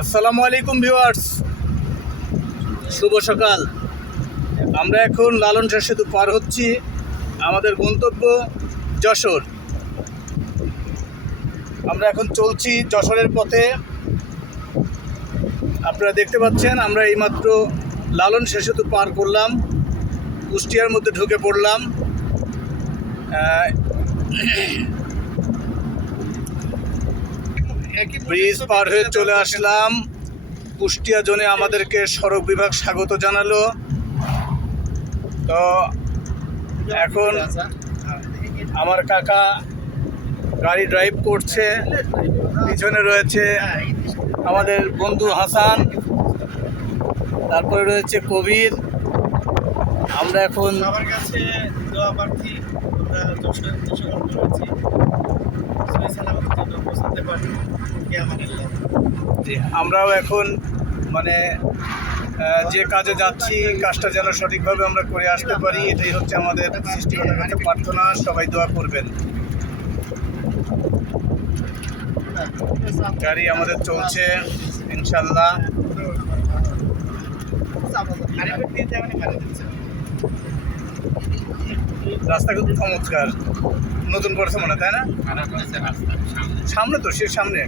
আসসালামু আলাইকুম ভিউয়ার্স, শুভ সকাল। আমরা এখন লালন শাহ সেতু পার হচ্ছি। আমাদের গন্তব্য যশোর। আমরা এখন চলছি যশোরের পথে। আপনারা দেখতে পাচ্ছেন আমরা এইমাত্র লালন শাহ সেতু পার করলাম, কুষ্টিয়ার মধ্যে ঢুকে পড়লাম। ব্রিজ পার হয়ে চলে আসলাম কুষ্টিয়া জোনে। আমাদেরকে সড়ক বিভাগ স্বাগত জানালো। তো এখন আমার কাকা গাড়ি ড্রাইভ করছে, পিছনে রয়েছে আমাদের বন্ধু হাসান, তারপরে রয়েছে কবির। আমরা এখন আমার কাছে দোয়া প্রার্থী, আমরা আমরাও এখন মানে যে কাজে যাচ্ছি কাজটা যেন সঠিকভাবে আমরা করে আসতে পারি, এটাই হচ্ছে আমাদের সৃষ্টিকর্তার কাছে প্রার্থনা। সবাই দোয়া করবেন। গাড়ি আমাদের চলছে ইনশাল্লাহ। রাস্তা খুব চমৎকার, নতুন করেছে মনে, তাই না? সামনে তো, সে সামনে